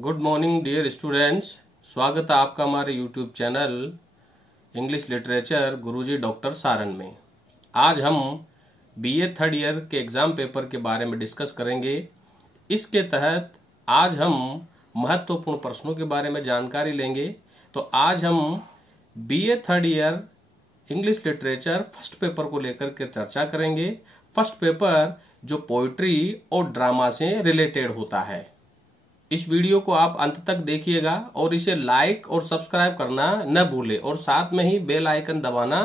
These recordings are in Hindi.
Good morning dear students. स्वागत है आपका हमारे यूट्यूब चैनल इंग्लिश लिटरेचर गुरुजी डॉक्टर सारन में। आज हम बीए थर्ड ईयर के एग्जाम पेपर के बारे में डिस्कस करेंगे। इसके तहत आज हम महत्वपूर्ण प्रश्नों के बारे में जानकारी लेंगे। तो आज हम BA third year English literature first paper को लेकर के चर्चा करेंगे। फर्स्ट पेपर जो पोइट्री और ड्रामा से रिलेटेड होता है। इस वीडियो को आप अंत तक देखिएगा और इसे लाइक और सब्सक्राइब करना न भूले और साथ में ही बेल आइकन दबाना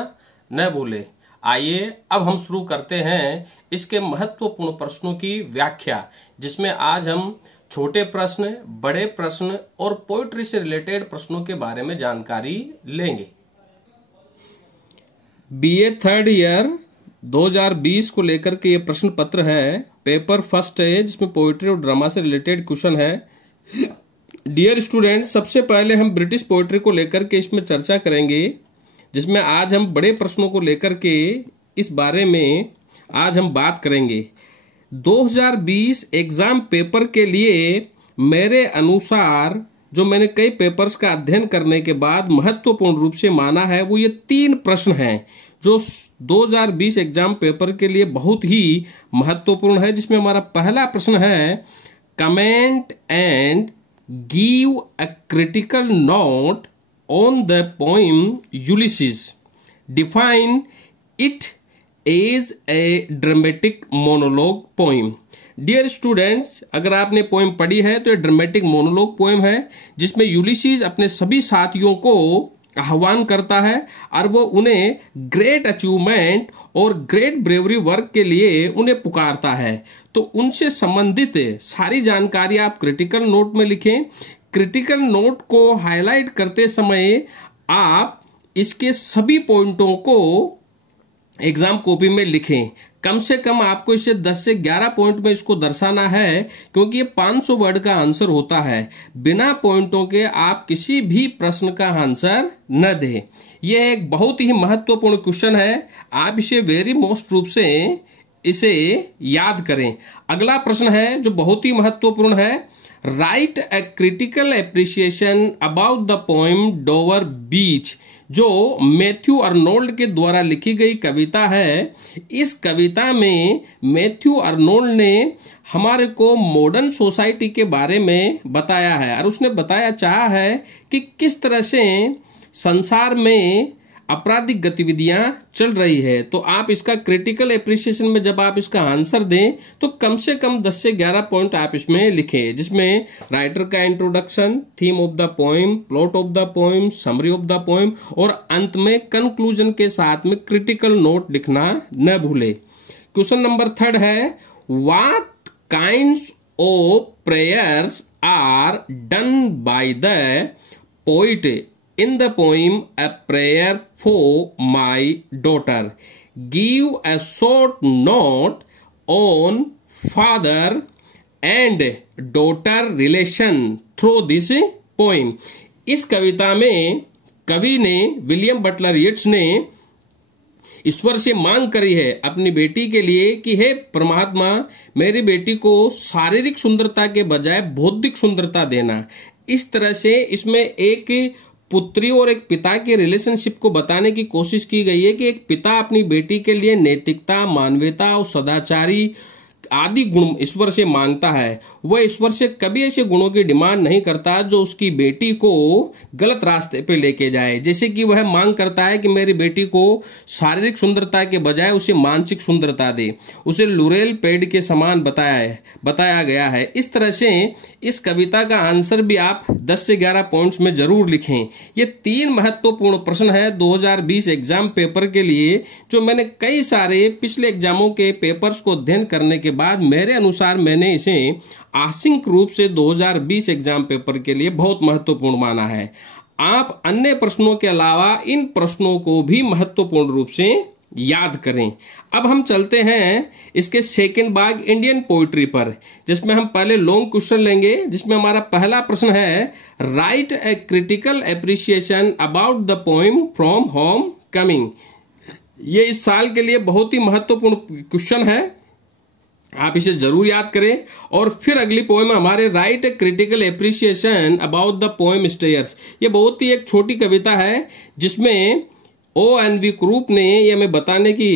न भूले। आइए अब हम शुरू करते हैं इसके महत्वपूर्ण प्रश्नों की व्याख्या, जिसमें आज हम छोटे प्रश्न, बड़े प्रश्न और पोइट्री से रिलेटेड प्रश्नों के बारे में जानकारी लेंगे। बीए थर्ड ईयर 2020 को लेकर के ये प्रश्न पत्र है। पेपर फर्स्ट है, जिसमें पोइट्री और ड्रामा से रिलेटेड क्वेश्चन है। डियर स्टूडेंट, सबसे पहले हम ब्रिटिश पोइट्री को लेकर के इसमें चर्चा करेंगे, जिसमें आज हम बड़े प्रश्नों को लेकर के इस बारे में आज हम बात करेंगे। 2020 एग्जाम पेपर के लिए मेरे अनुसार जो मैंने कई पेपर्स का अध्ययन करने के बाद महत्वपूर्ण रूप से माना है, वो ये 3 प्रश्न हैं जो 2020 एग्जाम पेपर के लिए बहुत ही महत्वपूर्ण है। जिसमें हमारा पहला प्रश्न है, comment and give a critical note on the poem Ulysses, define it as a dramatic monologue poem. Dear students, अगर आपने पोएम पढ़ी है तो ये ड्रामेटिक मोनोलॉग पोएम है, जिसमें यूलिसिस अपने सभी साथियों को आह्वान करता है और वो उन्हें ग्रेट अचीवमेंट और ग्रेट ब्रेवरी वर्क के लिए उन्हें पुकारता है। तो उनसे संबंधित सारी जानकारी आप क्रिटिकल नोट में लिखें। क्रिटिकल नोट को हाईलाइट करते समय आप इसके सभी पॉइंटों को एग्जाम कॉपी में लिखें। कम से कम आपको इसे 10 से 11 पॉइंट में इसको दर्शाना है, क्योंकि ये 500 वर्ड का आंसर होता है। बिना पॉइंटों के आप किसी भी प्रश्न का आंसर न दें। यह एक बहुत ही महत्वपूर्ण क्वेश्चन है। आप इसे वेरी मोस्ट रूप से इसे याद करें। अगला प्रश्न है जो बहुत ही महत्वपूर्ण है, write a critical appreciation about the poem Dover Beach, जो मैथ्यू अर्नोल्ड के द्वारा लिखी गई कविता है। इस कविता में मैथ्यू अर्नोल्ड ने हमारे को मॉडर्न सोसाइटी के बारे में बताया है और उसने बताया चाहा है कि किस तरह से संसार में आपराधिक गतिविधियां चल रही है। तो आप इसका क्रिटिकल एप्रिसिएशन में जब आप इसका आंसर दें तो कम से कम 10 से 11 पॉइंट आप इसमें लिखें, जिसमें राइटर का introduction, theme of the poem, plot of the poem, summary of the poem और अंत में कंक्लूजन के साथ में क्रिटिकल नोट लिखना न भूले। क्वेश्चन नंबर 3 है, what kinds of prayers are done by the poet in the poem A Prayer for My Daughter? Give a short note on father and daughter relation through this poem. इस कविता में कवि ने, विलियम बटलर येट्स ने ईश्वर से मांग करी है अपनी बेटी के लिए कि हे परमात्मा, मेरी बेटी को शारीरिक सुंदरता के बजाय बौद्धिक सुंदरता देना। इस तरह से इसमें एक पुत्री और एक पिता के रिलेशनशिप को बताने की कोशिश की गई है कि एक पिता अपनी बेटी के लिए नैतिकता, मानवता और सदाचारी आदि गुण ईश्वर से मांगता है। वह ईश्वर से कभी ऐसे गुणों की डिमांड नहीं करता जो उसकी बेटी को गलत रास्ते पे लेके जाए। जैसे कि वह मांग करता है कि मेरी बेटी को शारीरिक सुंदरता के बजाय उसे मानसिक सुंदरता दे, उसे लुरेल पेड़ के समान बताया गया है। इस तरह से इस कविता का आंसर भी आप 10 से 11 पॉइंट्स में जरूर लिखें। ये 3 महत्वपूर्ण प्रश्न है 2020 एग्जाम पेपर के लिए, जो मैंने कई सारे पिछले एग्जामों के पेपर्स को अध्ययन करने के बाद मेरे अनुसार मैंने इसे आंशिक रूप से 2020 एग्जाम पेपर के लिए बहुत महत्वपूर्ण माना है। आप अन्य प्रश्नों के अलावा इन प्रश्नों को भी महत्वपूर्ण रूप से याद करें। अब हम चलते हैं इसके सेकंड भाग इंडियन पोइट्री पर, जिसमें हम पहले लॉन्ग क्वेश्चन लेंगे। जिसमें हमारा पहला प्रश्न है, right a critical appreciation about the poem from home coming. ये इस साल के लिए बहुत ही महत्वपूर्ण क्वेश्चन है। आप इसे जरूर याद करें। और फिर अगली पोएम हमारे right a critical appreciation about the poem stairs. ये बहुत ही एक छोटी कविता है जिसमें O.N.V. क्रूप ने ये हमें बताने की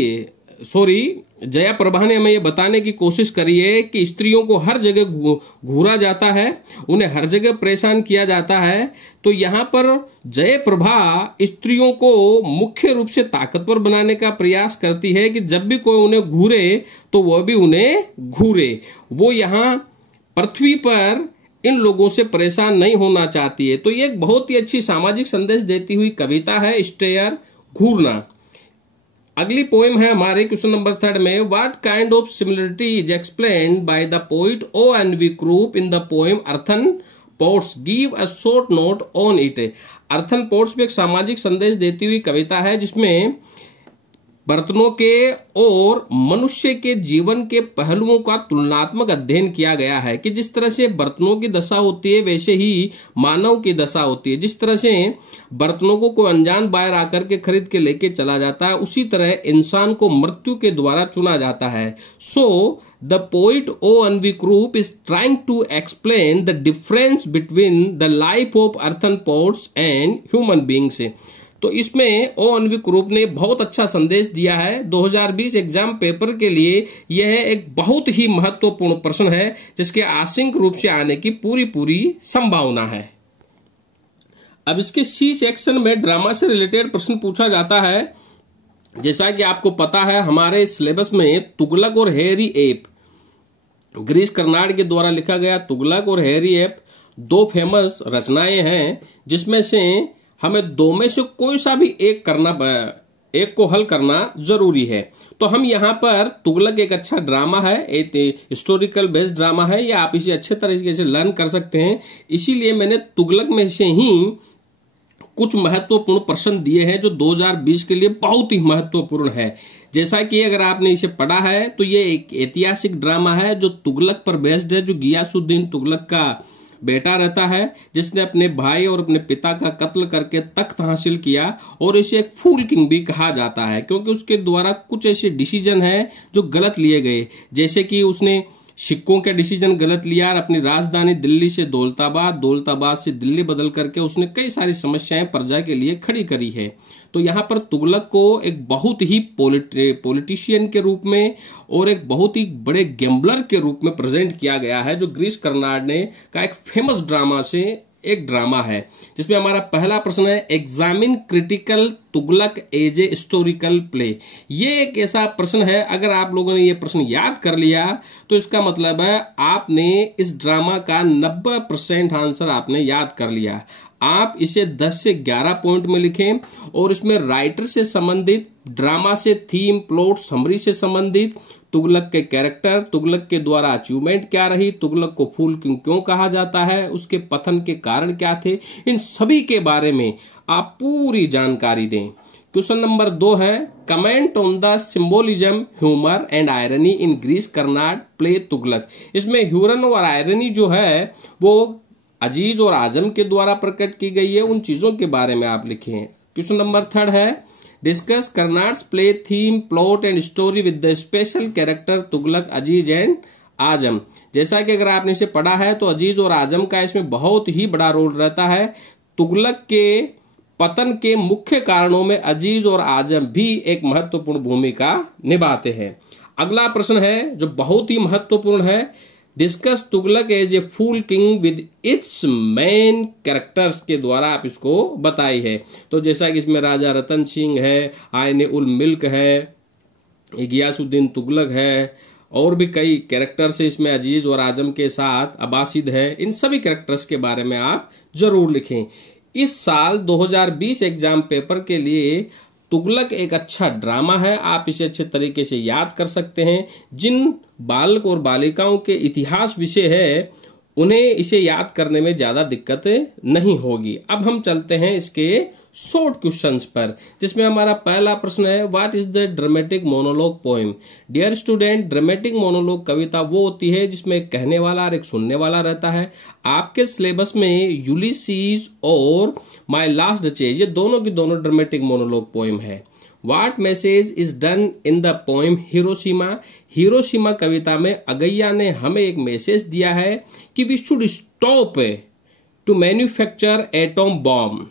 जया प्रभा ने हमें ये बताने की कोशिश करी है कि स्त्रियों को हर जगह घूरा जाता है, उन्हें हर जगह परेशान किया जाता है। तो यहाँ पर जय प्रभा स्त्रियों को मुख्य रूप से ताकतवर बनाने का प्रयास करती है कि जब भी कोई उन्हें घूरे तो वह भी उन्हें घूरे। वो यहाँ पृथ्वी पर इन लोगों से परेशान नहीं होना चाहती है। तो ये एक बहुत ही अच्छी सामाजिक संदेश देती हुई कविता है स्टेयर, घूरना। अगली पोएम है हमारे क्वेश्चन नंबर 3 में, what kind of similarity is explained bye the poet O.N.V. Croup in the poem earthen ports, give a short note on it. Earthen ports में एक सामाजिक संदेश देती हुई कविता है जिसमें बर्तनों के और मनुष्य के जीवन के पहलुओं का तुलनात्मक अध्ययन किया गया है कि जिस तरह से बर्तनों की दशा होती है वैसे ही मानव की दशा होती है। जिस तरह से बर्तनों को कोई अनजान बाहर आकर के खरीद के लेके चला जाता है, उसी तरह इंसान को मृत्यु के द्वारा चुना जाता है। So the poet O.N.V. Kurup is trying to explain the difference between the life of earthen pots and human beings. तो इसमें O.N.V. क्रूप ने बहुत अच्छा संदेश दिया है। 2020 एग्जाम पेपर के लिए यह एक बहुत ही महत्वपूर्ण प्रश्न है जिसके आंशिक रूप से आने की पूरी संभावना है। अब इसके सी सेक्शन में ड्रामा से रिलेटेड प्रश्न पूछा जाता है। जैसा कि आपको पता है हमारे सिलेबस में तुगलक और हैरी एप, गिरीश कर्नाड के द्वारा लिखा गया तुगलक और हैरी एप 2 फेमस रचनाएं हैं जिसमें से हमें 2 में से कोई सा भी एक को हल करना जरूरी है। तो हम यहाँ पर तुगलक एक अच्छा ड्रामा है, एक हिस्टोरिकल बेस्ड ड्रामा है, या आप इसे अच्छे तरीके से लर्न कर सकते हैं। इसीलिए मैंने तुगलक में से ही कुछ महत्वपूर्ण प्रश्न दिए हैं जो 2020 के लिए बहुत ही महत्वपूर्ण है। जैसा कि अगर आपने इसे पढ़ा है तो ये एक ऐतिहासिक ड्रामा है जो तुगलक पर बेस्ड है, जो गियासुद्दीन तुगलक का बेटा रहता है जिसने अपने भाई और अपने पिता का कत्ल करके तख्त हासिल किया। और इसे एक फूल किंग भी कहा जाता है क्योंकि उसके द्वारा कुछ ऐसे डिसीजन है जो गलत लिए गए, जैसे कि उसने सिक्कों का डिसीजन गलत लिया और अपनी राजधानी दिल्ली से दौलताबाद से दिल्ली बदल करके उसने कई सारी समस्याएं प्रजा के लिए खड़ी करी है। तो यहाँ पर तुगलक को एक बहुत ही पॉलिटिशियन के रूप में और एक बहुत ही बड़े गैम्बलर के रूप में प्रेजेंट किया गया है, जो गिरीश कर्नाड ने का एक फेमस ड्रामा से एक ड्रामा है। जिसमें हमारा पहला प्रश्न है, examine critical Tughlaq as a historical play. ये एक ऐसा प्रश्न है, अगर आप लोगों ने ये प्रश्न याद कर लिया तो इसका मतलब है आपने इस ड्रामा का 90% आंसर आपने याद कर लिया। आप इसे 10 से 11 पॉइंट में लिखें और इसमें राइटर से संबंधित, ड्रामा से थीम, प्लॉट, समरी से संबंधित, तुगलक के कैरेक्टर, तुगलक के द्वारा अचीवमेंट क्या रही, तुगलक को फूल किंग क्यों कहा जाता है, उसके पतन के कारण क्या थे, इन सभी के बारे में आप पूरी जानकारी दें। क्वेश्चन नंबर 2 है, comment on the symbolism, humour and irony in Girish Karnad play Tughlaq. इसमें ह्यूमर और आयरनी जो है वो अजीज और आजम के द्वारा प्रकट की गई है, उन चीजों के बारे में आप लिखें। क्वेश्चन नंबर 3 है, discuss Karnad's play theme, plot and story with the special character Tughlaq, Aziz and Azam. जैसा कि अगर आपने इसे पढ़ा है तो अजीज और आजम का इसमें बहुत ही बड़ा रोल रहता है। तुगलक के पतन के मुख्य कारणों में अजीज और आजम भी एक महत्वपूर्ण भूमिका निभाते हैं। अगला प्रश्न है जो बहुत ही महत्वपूर्ण है, discuss Tughlaq as a fool king with its main characters के द्वारा आप इसको बताई है। तो जैसा कि इसमें राजा रतन सिंह है, आयने उल मिल्क है, गियासुद्दीन तुगलक है, और भी कई कैरेक्टर्स इसमें अजीज और आजम के साथ अबासिद है, इन सभी कैरेक्टर्स के बारे में आप जरूर लिखें। इस साल 2020 एग्जाम पेपर के लिए तुगलक एक अच्छा ड्रामा है, आप इसे अच्छे तरीके से याद कर सकते हैं। जिन बालक और बालिकाओं के इतिहास विषय है उन्हें इसे याद करने में ज्यादा दिक्कत नहीं होगी। अब हम चलते हैं इसके शॉर्ट क्वेश्चंस पर, जिसमें हमारा पहला प्रश्न है, what is the dramatic monologue poem. Dear student, dramatic monologue कविता वो होती है जिसमें एक कहने वाला और एक सुनने वाला रहता है। आपके सिलेबस में यूलिसीज और माय लास्ट डचेज, ये दोनों की दोनों ड्रामेटिक मोनोलॉग पोएम है। What message is done in the poem Hiroshima. Hiroshima कविता में अगैया ने हमें एक मैसेज दिया है कि we should stop to manufacture atom bomb,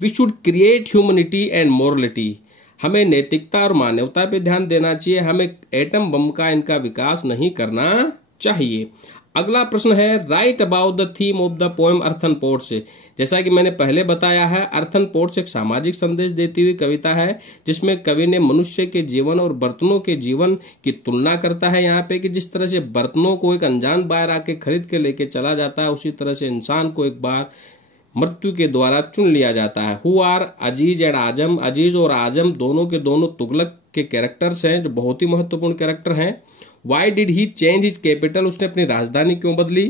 we should create humanity and morality. हमें नैतिकता और मानवता पे ध्यान देना चाहिए, हमें एटम बम का इनका विकास नहीं करना चाहिए। अगला प्रश्न है write about the theme of the poem earthen pots. जैसा कि मैंने पहले बताया है, अर्थन पोट्स एक सामाजिक संदेश देती हुई कविता है जिसमें कवि ने मनुष्य के जीवन और बर्तनों के जीवन की तुलना करता है यहाँ पे, कि जिस तरह से बर्तनों को एक अनजान बाहर आके खरीद के लेके चला जाता है, उसी तरह से इंसान को एक बार मृत्यु के द्वारा चुन लिया जाता है। हु आर अजीज एंड आजम। अजीज और आजम दोनों के दोनों तुगलक के कैरेक्टर्स हैं जो बहुत ही महत्वपूर्ण कैरेक्टर हैं। Why did he change his capital. उसने अपनी राजधानी क्यों बदली।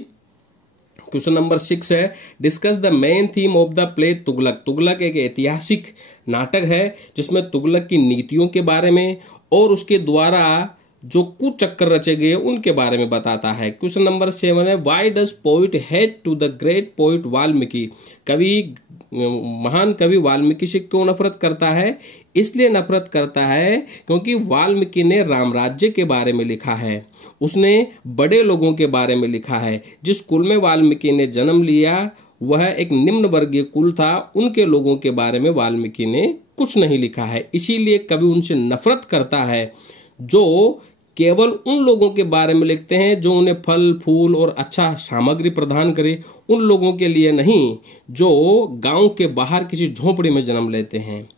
क्वेश्चन नंबर 6 है discuss the main theme of the play Tughlaq. Tughlaq एक ऐतिहासिक नाटक है जिसमें तुगलक की नीतियों के बारे में और उसके द्वारा जो कुचक्कर रचे गए उनके बारे में बताता है। क्वेश्चन नंबर 7 है why does poet hate to the great poet Valmiki. महान कवि वाल्मीकि से क्यों नफरत करता है। इसलिए नफरत करता है क्योंकि वाल्मीकि ने रामराज्य के बारे में लिखा है, उसने बड़े लोगों के बारे में लिखा है। जिस कुल में वाल्मीकि ने जन्म लिया वह एक निम्न वर्गीय कुल था, उनके लोगों के बारे में वाल्मीकि ने कुछ नहीं लिखा है। इसीलिए कवि उनसे नफरत करता है जो केवल उन लोगों के बारे में लिखते हैं जो उन्हें फल फूल और अच्छा सामग्री प्रदान करे, उन लोगों के लिए नहीं जो गांव के बाहर किसी झोपड़ी में जन्म लेते हैं।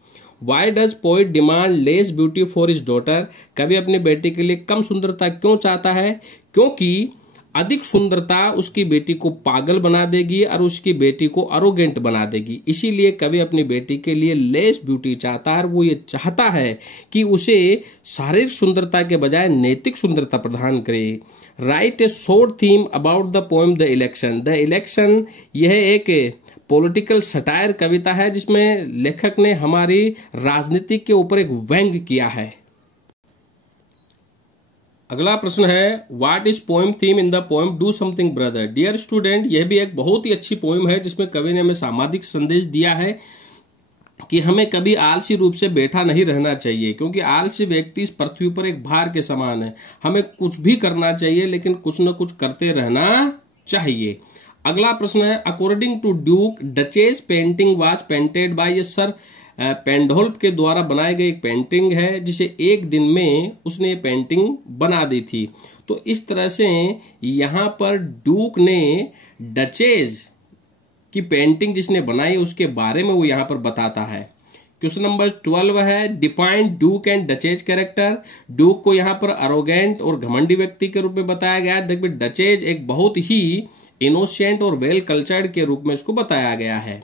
Why does poet demand less beauty for his daughter. कवि अपनी बेटी के लिए कम सुंदरता क्यों चाहता है। क्योंकि अधिक सुंदरता उसकी बेटी को पागल बना देगी और उसकी बेटी को अरोगेंट बना देगी। इसीलिए कवि अपनी बेटी के लिए लेस ब्यूटी चाहता है। वो ये चाहता है कि उसे शारीरिक सुंदरता के बजाय नैतिक सुंदरता प्रदान करे। Right A short theme about the poem the election. The election यह एक पॉलिटिकल सटायर कविता है जिसमें लेखक ने हमारी राजनीति के ऊपर एक व्यंग किया है। अगला प्रश्न है what is poem theme in the poem do something brother. Dear student, यह भी एक बहुत ही अच्छी पोएम है जिसमें कवि ने हमें सामाजिक संदेश दिया है कि हमें कभी आलसी रूप से बैठा नहीं रहना चाहिए, क्योंकि आलसी व्यक्ति इस पृथ्वी पर एक भार के समान है। हमें कुछ भी करना चाहिए लेकिन कुछ न कुछ करते रहना चाहिए। अगला प्रश्न है according to duke duchess painting was painted by sir Pandolf के द्वारा बनाई गई एक पेंटिंग है जिसे एक दिन में उसने पेंटिंग बना दी थी। तो इस तरह से यहाँ पर ड्यूक ने डचेस की पेंटिंग जिसने बनाई उसके बारे में वो यहाँ पर बताता है। क्वेश्चन नंबर 12 है define Duke and duchess character. Duke को यहाँ पर अरोगेंट और घमंडी व्यक्ति के रूप में बताया गया है। डचेज एक बहुत ही इनोसेंट और वेल कल्चर्ड के रूप में इसको बताया गया है।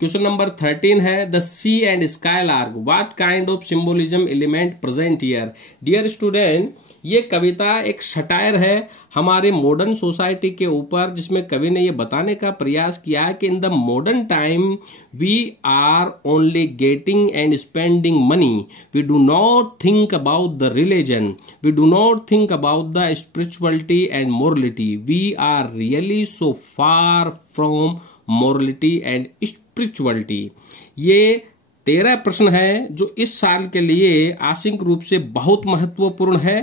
क्वेश्चन नंबर 13 है the sea and skylark what kind of symbolism element present here. Dear student, ये कविता एक सटायर है हमारे मॉडर्न सोसाइटी के ऊपर, जिसमें कवि ने ये बताने का प्रयास किया है कि in the modern time we are only getting and spending money, we do not think about the religion, we do not think about the spirituality and morality, we are really so far from morality and spirituality. ये 13 प्रश्न है जो इस साल के लिए आंशिक रूप से बहुत महत्वपूर्ण है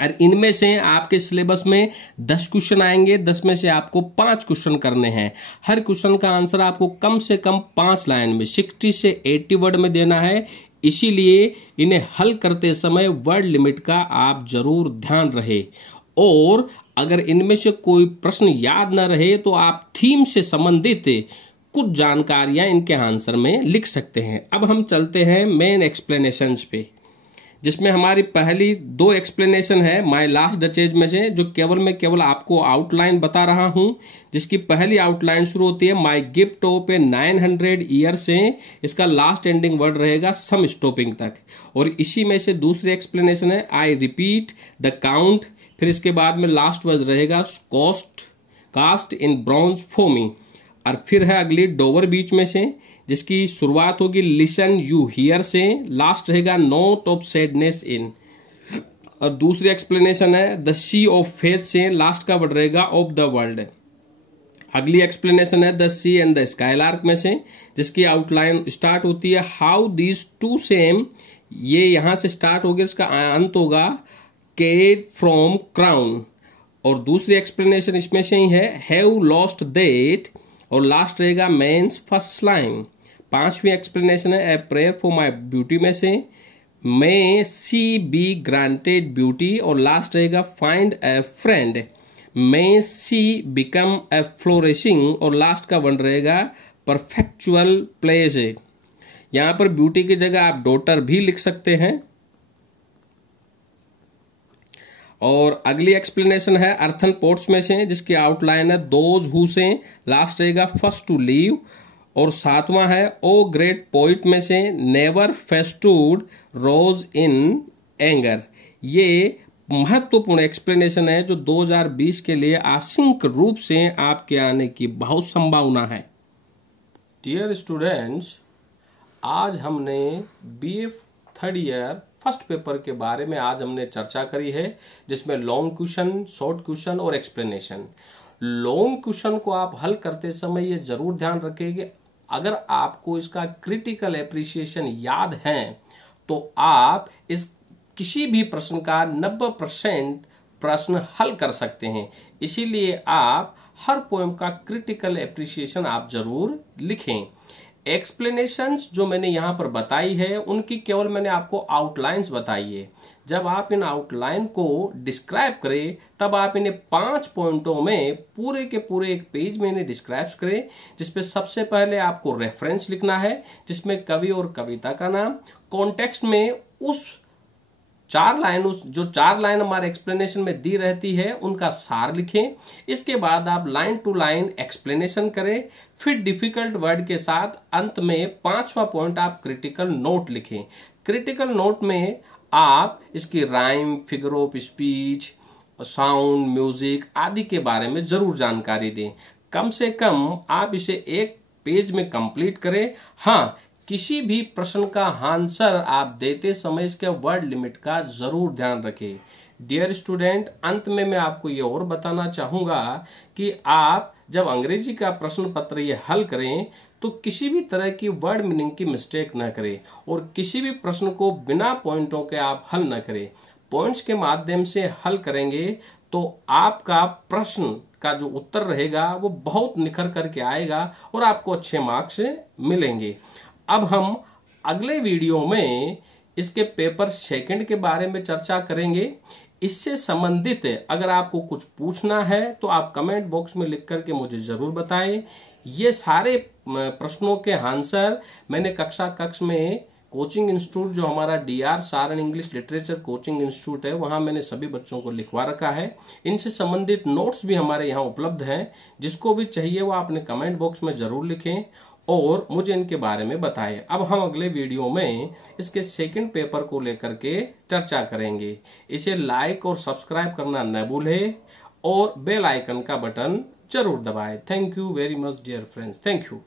और इनमें से आपके सिलेबस में 10 क्वेश्चन आएंगे। 10 में से आपको 5 क्वेश्चन करने हैं। हर क्वेश्चन का आंसर आपको कम से कम 5 लाइन में 60 से 80 वर्ड में देना है। इसीलिए इन्हें हल करते समय वर्ड लिमिट का आप जरूर ध्यान रहे, और अगर इनमें से कोई प्रश्न याद न रहे तो आप थीम से संबंधित कुछ जानकारियां इनके आंसर में लिख सकते हैं। अब हम चलते हैं मेन एक्सप्लेनेशंस पे, जिसमें हमारी पहली 2 एक्सप्लेनेशन है माय लास्ट डचेज में से, जो मैं केवल आपको आउटलाइन बता रहा हूं। जिसकी पहली आउटलाइन शुरू होती है my gift of A 900 year से, इसका लास्ट एंडिंग वर्ड रहेगा सम स्टॉपिंग तक। और इसी में से दूसरी एक्सप्लेनेशन है आई रिपीट द काउंट, फिर इसके बाद में लास्ट वर्ड रहेगा cast in bronze for me. और फिर है अगली डोवर बीच में से, जिसकी शुरुआत होगी लिसन यू हियर से, लास्ट रहेगा नोट ऑफ सैडनेस इन। और दूसरी एक्सप्लेनेशन है द सी ऑफ फेथ से, लास्ट का वर्ड रहेगा ऑफ द वर्ल्ड। अगली एक्सप्लेनेशन है the sea and the skylark में से, जिसकी आउटलाइन स्टार्ट होती है हाउ दीज टू सेम ये यहां से स्टार्ट हो गया, इसका अंत होगा केड फ्रॉम क्राउन। और दूसरी एक्सप्लेनेशन इसमें से ही है हैव लॉस्ट दैट, और लास्ट रहेगा मेंस फर्स्ट लाइन। पांचवी एक्सप्लेनेशन है a prayer for my beauty में से may she be granted beauty, और लास्ट रहेगा find a friend may she become a flourishing, और लास्ट का वन रहेगा परफेक्चुअल प्लेस। यहां पर ब्यूटी की जगह आप डॉटर भी लिख सकते हैं। और अगली एक्सप्लेनेशन है अर्थन पोर्ट्स में से, जिसकी आउटलाइन है दोज हु से, लास्ट रहेगा फर्स्ट टू लीव। और सातवां है ओ ग्रेट पोइट में से नेवर फेस्टूड रोज इन एंगर। ये महत्वपूर्ण एक्सप्लेनेशन है जो 2020 के लिए आंशिक रूप से आपके आने की बहुत संभावना है। डियर स्टूडेंट्स, आज हमने BA third year first paper के बारे में आज हमने चर्चा करी है, जिसमें लॉन्ग क्वेश्चन, शॉर्ट क्वेश्चन और एक्सप्लेनेशन। लॉन्ग क्वेश्चन को आप हल करते समय ये जरूर ध्यान रखें कि अगर आपको इसका क्रिटिकल एप्रिसिएशन याद है तो आप इस किसी भी प्रश्न का 90% प्रश्न हल कर सकते हैं। इसीलिए आप हर पोएम का क्रिटिकल एप्रिसिएशन आप जरूर लिखें। एक्सप्लेनेशंस जो मैंने यहां पर बताई है उनकी केवल मैंने आपको आउटलाइंस बताई है। जब आप इन आउटलाइन को डिस्क्राइब करें तब आप इन्हें 5 पॉइंटों में पूरे के पूरे एक पेज में इन्हें डिस्क्राइब करें, जिसपे सबसे पहले आपको रेफरेंस लिखना है, जिसमें कवि और कविता का नाम, कॉन्टेक्स्ट में उस जो चार लाइन हमारे एक्सप्लेनेशन में दी रहती है उनका सार लिखें। इसके बाद आप लाइन टू लाइन एक्सप्लेनेशन करें, फिर डिफिकल्ट वर्ड के साथ अंत में 5वां पॉइंट आप क्रिटिकल नोट लिखें। क्रिटिकल नोट में आप इसकी rhyme, figure of speech, sound, music आदि के बारे में जरूर जानकारी दें। कम से कम आप इसे एक पेज में कंप्लीट करें। हाँ, किसी भी प्रश्न का आंसर आप देते समय इसके वर्ड लिमिट का जरूर ध्यान रखें। डियर स्टूडेंट, अंत में मैं आपको ये और बताना चाहूंगा कि आप जब अंग्रेजी का प्रश्न पत्र ये हल करें तो किसी भी तरह की वर्ड मीनिंग की मिस्टेक न करें और किसी भी प्रश्न को बिना पॉइंटों के आप हल न करें। पॉइंट्स के माध्यम से हल करेंगे तो आपका प्रश्न का जो उत्तर रहेगा वो बहुत निखर करके आएगा और आपको अच्छे मार्क्स मिलेंगे। अब हम अगले वीडियो में इसके पेपर सेकंड के बारे में चर्चा करेंगे। इससे संबंधित अगर आपको कुछ पूछना है तो आप कमेंट बॉक्स में लिख करके मुझे जरूर बताएं। ये सारे प्रश्नों के आंसर मैंने कक्ष में कोचिंग इंस्टीट्यूट जो हमारा DR Saran English literature coaching institute है वहां मैंने सभी बच्चों को लिखवा रखा है। इनसे संबंधित नोट्स भी हमारे यहाँ उपलब्ध हैं। जिसको भी चाहिए वो आपने कमेंट बॉक्स में जरूर लिखें और मुझे इनके बारे में बताएं। अब हम अगले वीडियो में इसके सेकंड पेपर को लेकर के चर्चा करेंगे। इसे लाइक और सब्सक्राइब करना न भूलें और बेल आइकन का बटन जरूर दबाएं। Thank you very much dear friends, thank you.